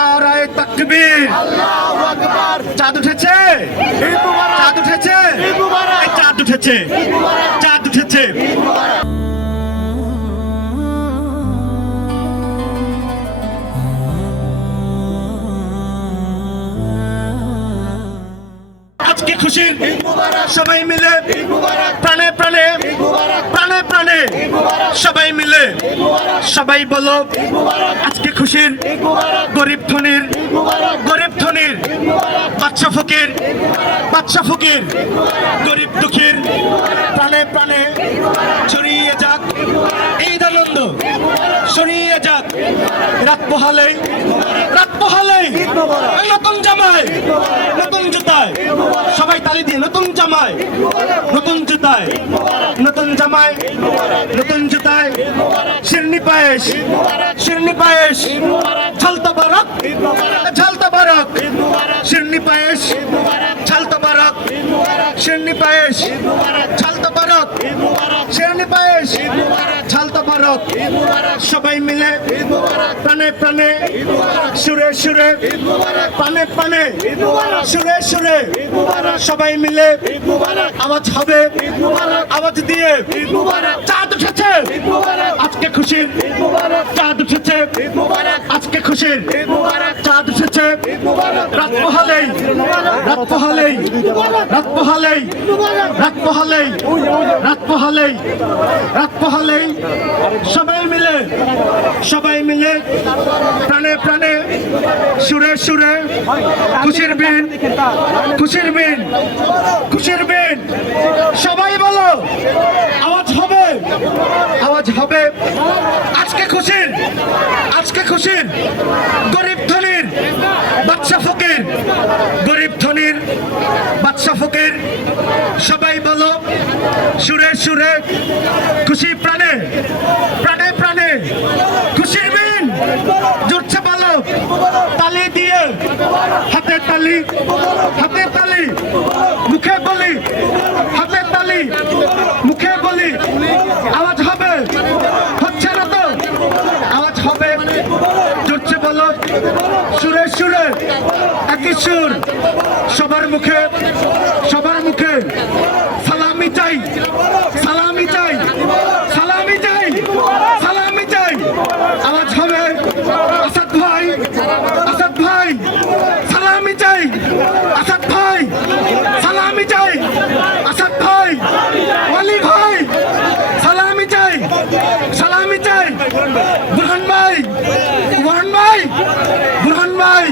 নারায়ে তাকবীর, আল্লাহু আকবার। চাঁদ উঠেছে, ঈদ মুবারক। চাঁদ উঠেছে, ঈদ মুবারক। এই চাঁদ উঠেছে, চাঁদ উঠেছে। ঈদ মুবারক। আজকে খুশির ঈদ মুবারক। সবাই মিলে ঈদ মুবারক। প্রাণে প্রাণে, ঈদ মুবারক। প্রাণে প্রাণে ঈদ মুবারক। সবাই মিলে, ঈদ মুবারক। সবাই বলো ঈদ মুবারক। আজকে খুশির ঈদ মুবারক। গরিব ধনির, ঈদ মুবারক। গরিব ধনির, ঈদ মুবারক। বাদশা ফকির, বাদশা ফকির, গরিব দুঃখীর প্রাণে প্রাণে ছড়িয়ে যাক ঈদ আনন্দ, ছড়িয়ে যাক রাত পোহালেই, রাত পোহালেই ওই নতুন জামায়, নতুন জুতায়, সবাই তালি দিয়ে নতুন জামায়, নতুন জুতায়, নতুন জামায়, নতুন জুতায়, শিরনি পায়েস, শিরনি পায়েস, ঝালতা বারাক, ঝালতা বারাক, শিরনি পায়েস, ঝালতা বারাক, শিরনি পায়েস, ঝালতা বারাক, শিরনি পায়েস, ঝালতা বারাক। সবাই মিলে প্রাণে প্রাণে, সুরে সুরে, প্রাণে প্রাণে, সুরে সুরে, সবাই মিলে আওয়াজ হবে, আওয়াজ দিয়ে চাঁদ উঠেছে, আজকে খুশির চাঁদ উঠেছে, আজকে খুশির চাঁদ উঠেছে। রাত পোহালেই, রাত পোহালেই, রাত পোহালেই, রাত পোহালেই, রাত পোহালেই, রাত পোহালেই সবাই মিলে, সবাই মিলে প্রাণে প্রাণে, সুরে সুরে, খুশির বিন, খুশির বিন, খুশির বিন, সবাই বলো আওয়াজ হবে, আওয়াজ হবে। আজকে খুশির, আজকে খুশির গরিব ধনির, বাদশা ফকির, গরিব ধনির, বাদশা ফকির, সবাই বলো সুরে সুরে, খুশি প্রাণে, প্রাণে প্রাণে, খুশির বিন জুটছে বলো তালি দিয়ে, হাতে তালি, হাতে তালি, মুখে বলি, হাতে তালি, মুখে বলি, আওয়াজ হবে, হচ্ছে না তো আওয়াজ হবে, জুটছে বলো সুরে সুরে, একই সুর, সবার মুখে, সবার মুখে সালামি চাই, সালামি চাই, সালামি চাই, সালামি চাই, আওয়াজ হবে আসাদ ভাই, আসাদ ভাই, সালামি চাই, আসাদ ভাই, সালামি চাই, আসাদ ভাই, ওয়ালি ভাই, সালামি চাই, সালামি চাই, বুরহান ভাই, বুরহান ভাই, বুরহান ভাই,